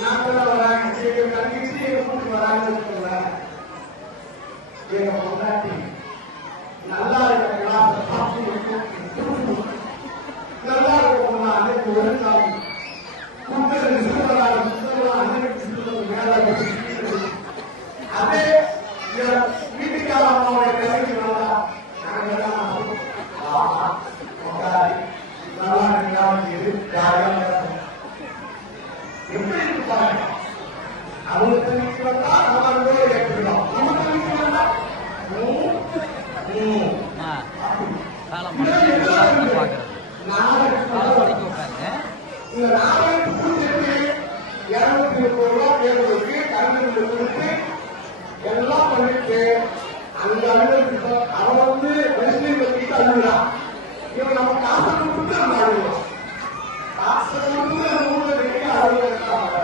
நாங்கள் வராங்க எங்க தங்கச்சி எங்க கூட்டு வராங்க எங்க பொண்டாட்டி நல்லா இருக்கிறா நல்லா இருக்கும் அன்னைக்கு ஒரு நாள் அதே வீட்டுக்கார அம்மாவுடைய கலைக்கு நல்லா எப்படி இருப்பாங்க அவங்க தனிக்கு வந்தா நம்ம ஏற்றுக்கிறோம் நம்ம தனிக்கு வந்தா இந்த நாளைக்கு 230 ரூபா தேர்தலுக்கு கல்வி கொடுத்து எல்லாம் பண்ணிட்டு அந்த அலுவலகத்துக்கு அவன் வந்து வெஸ்லிங் வச்சுட்டு அழுகுறான். இவன் நம்ம காசை கொடுத்து நம்ம அழுகுறோம். காசை கொடுத்து அந்த அலுவலகத்தாங்க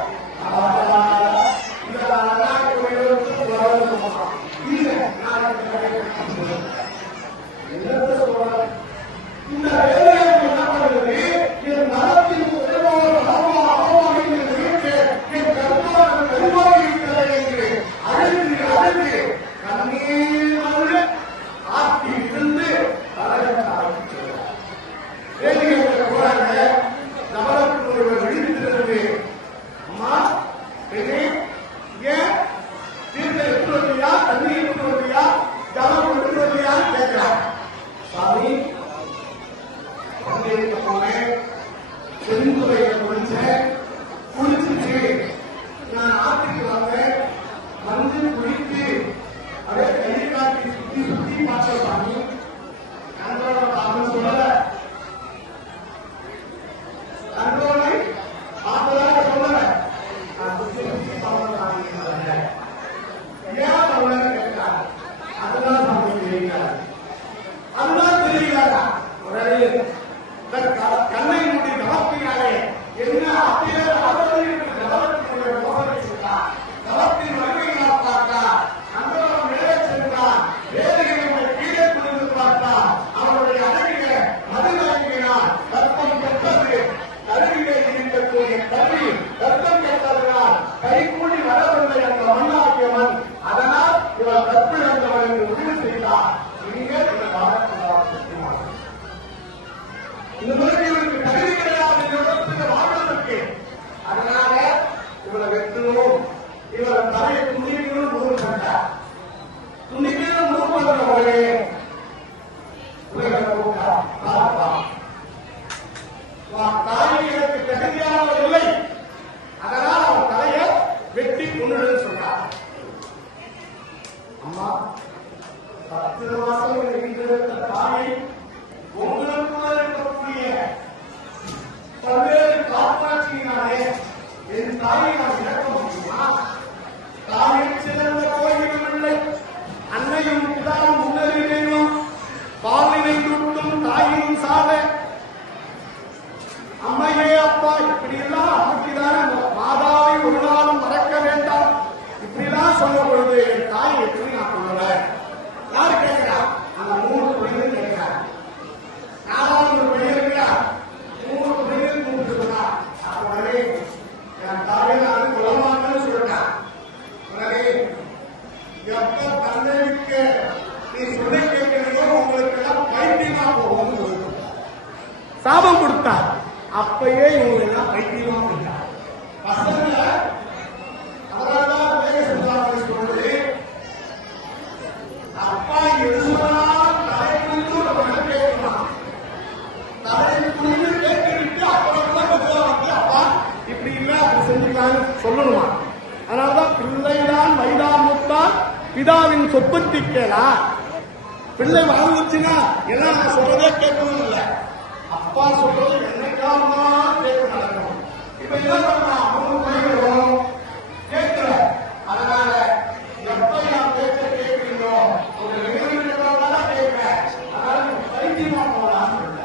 இந்த என்ன பண்ணுறது இது நலத்தின் கண்ணை மூடி கவர்த்தினாலே என்ன கவர்த்தின் வருகையினால் பார்த்தா அந்தவரம் மேலே சென்றான் வேலைகளை கீழே குளிர்ந்து பார்த்தான் அவருடைய அழகிய மதுராகினால் கற்பம் கெட்டது கருவிலே இருக்கக்கூடிய கல்வி கற்பம் கெட்டதனால் கை கூடி வரவில்லை என்ற மண்ணாக்கியவன் அதனால் இவர் கற்பிழந்தவன் என்று முடிவு செய்தார். இங்கே இந்த மாதிரி இவருக்கு தகுதி கிடையாது இந்த வாழ்வதற்கு. அதனால இவரை வெட்டணும், இவரை தலையை துணிக்கணும், நூறு கண்டார் துணிக்கணும், நூறு பண்றவர்களே தாய்க்கு தகுதியானவர் இல்லை. அதனால் அவர் தலையை வெட்டி கொண்டு சொன்னார். அம்மா 10 மாசம் இருந்த தாயை உங்களுக்குள்ள இருக்கக்கூடிய பல்வேறு காப்பாற்றினாலே என் தாயை நான் இழக்க முடியுமா? தாயை சிறந்த கோயிலும் இல்லை, அன்னையும் பிதாவும் முன்னறிவையும் பாலினை தூட்டும் தாயும் சாத அம்மையே அப்பா இப்படியெல்லாம் அமுக்கிதான் மாதாவை ஒரு நாளும் மறக்க வேண்டாம் இப்படிலாம் சொல்லும் பொழுது என் தாயை எப்படி நான் சொல்லுவேன்? யாரு கேட்கிறா? அந்த 3 குழந்தைகள் கேட்கிறார். 4வது ஒரு பையன் இருக்கிறார். 3 குழந்தைகள் கூப்பிட்டு உடனே என் தாயை நான் கொல்லமாட்டேன்னு சொல்லிட்டான். உடனே எப்ப தந்தைக்கு நீ சொல்ல கேட்கிறீங்களோ உங்களுக்கு எல்லாம் பைத்தியமா போகும் சாபம் கொடுத்தார். அப்பயே இவங்க எல்லாம் பைத்தியமா போயிட்டார். பசங்க அவரால் வேலை செஞ்சாங்க சொல்றது அப்பா எழுதுவதால் தலை குறித்து நம்ம கேட்கலாம். தலை குறித்து கேட்டுவிட்டு அப்புறம் அப்பா இப்படி இல்ல அப்படி செஞ்சுக்கலான்னு சொல்லணுமா? அதனாலதான் பிள்ளைதான் வயதான் முத்தான் பிதாவின் சொற்பத்தி கேளா. பிள்ளை வாழ்ந்துச்சுன்னா எல்லாம் நான் சொல்றதே கேட்கணும் இல்லை, அப்பா சொல்றது என்னைக்காமா கேட்க நடக்கணும். இப்ப என்ன பண்ணலாம்? 3 பிள்ளைகளும் கேட்கல. அதனால எப்ப நான் பேச்ச கேட்கிறீங்களோ ஒரு நிகழ்வுதான் கேட்கிறேன். அதனால பைத்தியமா போகலான்னு சொல்ல.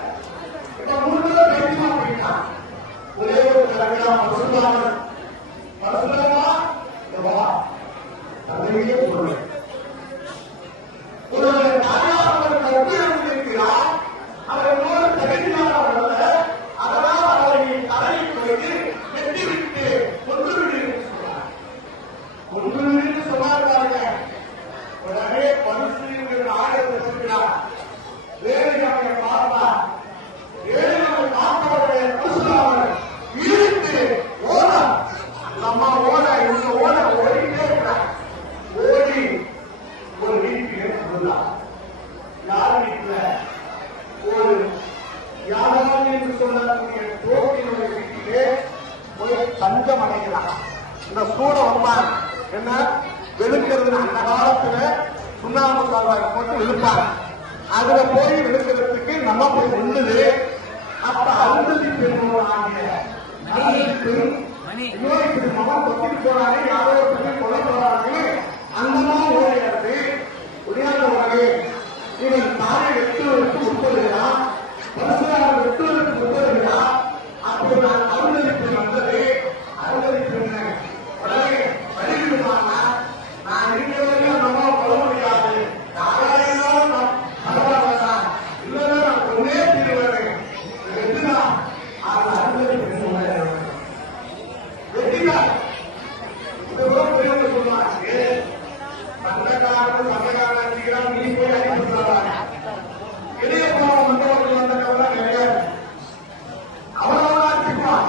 இப்ப 3 பேரும் பைத்தியமா போயிட்டான். ஒரே ஒரு தலைவரா பசுதாமன் பசுதாமா தலைமையே பொருள் ஒரு தாயார் அவர் கற்பனை இருக்கிறார். அவர் இன்னொரு தகுதியானவர் அல்ல. அதனால் அவரை தலையை குறைத்து வெட்டிவிட்டு கொண்டு விடுகிறார். தஞ்சம் அடைகிறார். இந்த சூட வம்பான் என்ன வெளுக்கிறது, அந்த காலத்துல சுண்ணாம்பு கால்வாய் போட்டு வெளுப்பாங்க. அதுல போய் வெளுக்கிறதுக்கு நம்ம போய் உள்ளது. அப்ப அருந்ததி பெருமாகிய இன்னொரு பெருமாள் கொத்திட்டு போறாரு, யாரோ போய் கொலை போறாரு. அந்த மாதிரி ஓடியாரு முடியாத உடனே இவன் தாயை வெட்டுவதற்கு முற்படுகிறான், பரசுராமன் வெட்டுவதற்கு முற்படுகிறான். அப்படி நான் அருந்ததிப்பு வந்தது. அருந்ததிப்பு உடனே வழிவிடுவாங்க. நான் இருக்கிறவரையும் நம்ம கொள்ள முடியாது, யாராலும் நான் பரவாயில்தான், இல்லைன்னா நான் கொண்டே தீருவேன். வெட்டுதான் அது அருந்ததிப்பு வெட்டினார். இது கூட பெரியவங்க சொல்லுவாங்க, சந்தகாரன் சந்தகாரன் நீ போய் அடிப்பட்டாங்க. இளைய போனவன் மற்றவர்கள் வந்த கவலை நிறைய அவனவனா திட்டுவான்.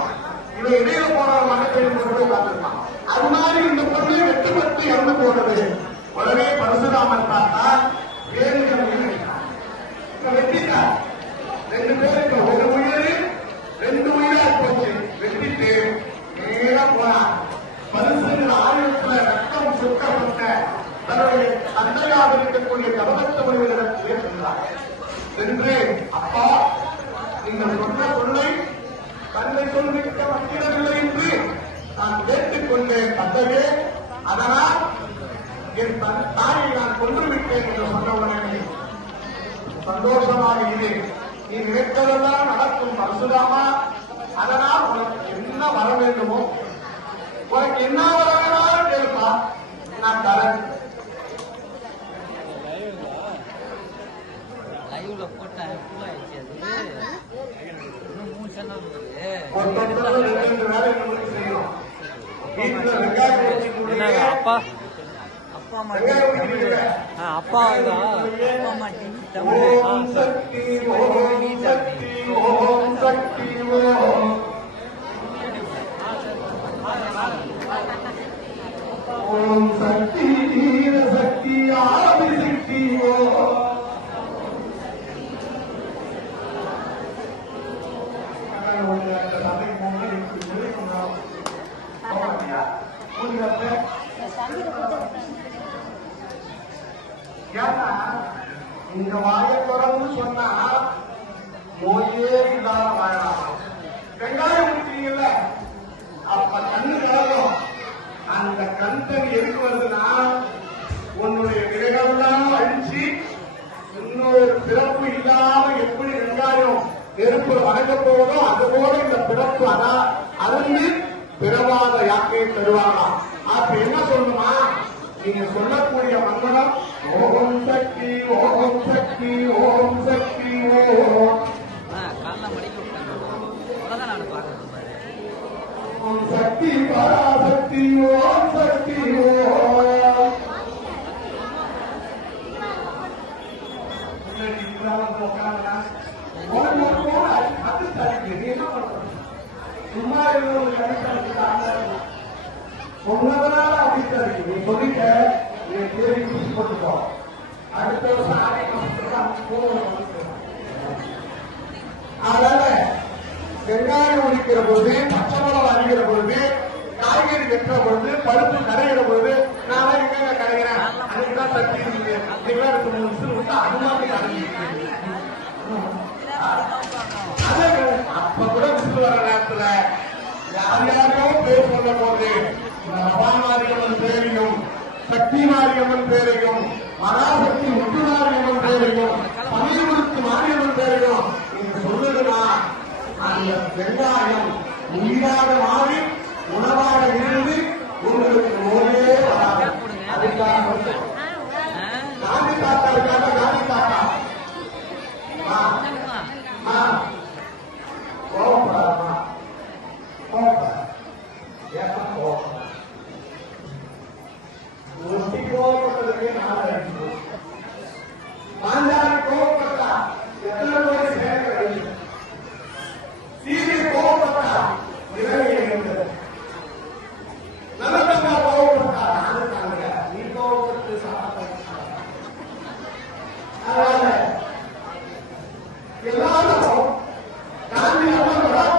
இவன் இடையில போனவன் மகப்பெண் கொண்டு பார்த்துருப்பான். அது மாதிரி இந்த பொருளை வெட்டுப்பட்டு இறந்து போனது. உடனே பரசுராமன் பார்த்தா வேறு வெட்டினார். 2 பேருக்கு ஒரு உயிர் 2 உயிரா போச்சு. வெட்டிட்டு நேரா போனார். பரிசுங்கிற ஆயுதத்துல ரத்தம் சுட்டப்பட்ட தன்னுடைய தந்தையாக இருக்கக்கூடிய கவனத்த மொழிகளிடத்திலே சென்றார். சென்று அப்பா, நீங்கள் சொன்ன பொருளை தன்னை சொல்லிக்க வைக்கிறதில்லை என்று நான் கேட்டுக்கொண்டேன் தந்தையே. அதனால் என் தாயை நான் கொன்றுவிட்டேன் என்று சொன்னவுடனே சந்தோஷமாக இது நீ நினைத்ததெல்லாம் நடக்கும் பரசுராமா. அதனால் உனக்கு என்ன வர வேண்டுமோ, உனக்கு என்ன வர வேணாலும் கேட்பா, நான் தரேன். அப்பா அப்பா ஓம் சக்தி ஓம் சக்தி ஓம் சக்தி ஓம் ஓம் சக்தி தீர சக்தி ஆதி சக்தி ஓம் இந்த வாயை தொடர்ந்து சொன்னா நோயே இல்லாத வாழலாம். வெங்காயம் ஊற்றீங்கல்ல, அப்ப கண்ணு கலரும். அந்த கண்டன் எதுக்கு வருதுன்னா, உன்னுடைய விரைகள்லாம் அழிச்சு இன்னொரு பிறப்பு இல்லாம எப்படி வெங்காயம் நெருப்பு வணங்க போவதோ அதுபோல இந்த பிறப்பு அருந்து பிறவாத யாக்கையை தருவாங்களாம். அப்ப என்ன சொல்லணுமா, நீங்க சொல்லக்கூடிய மந்திரம் ஓம் சக்தி ஓம் சக்தி ஓம் சக்தி ஓம் ஓம் சக்தி பராசக்தி ஓம் சக்தி ஓம் சும்மா சொன்னதனால அப்படி இருக்கு. நீ சொல்லிட்ட, நீ தேடி பிடிச்சு போட்டுக்கோ. அடுத்த வருஷம் அதனால வெங்காயம் உரிக்கிற பொழுது, பச்சை மிளகாய் அரிக்கிற பொழுது, காய்கறி வெட்டுற பொழுது, பருப்பு கரைகிற பொழுது, நான் எங்க கரைகிறேன், அதுக்குதான் தட்டி இருக்கு. இன்னைக்கு 3 விசில் விட்டு அது மாதிரி கரைஞ்சிருக்கு. அப்ப கூட விசில் வர நேரத்துல யார் யாரையோ பேர் சொல்ல போது மகாமாரியம்மன் பேரையும், சக்தி மாரியம்மன் பேரையும், மகாசக்தி முத்து மாரியம்மன் பேரையும், சமயமுத்து மாரியம்மன் பேரையும் நீங்க சொல்லுதுன்னா அந்த வெங்காயம் உயிராக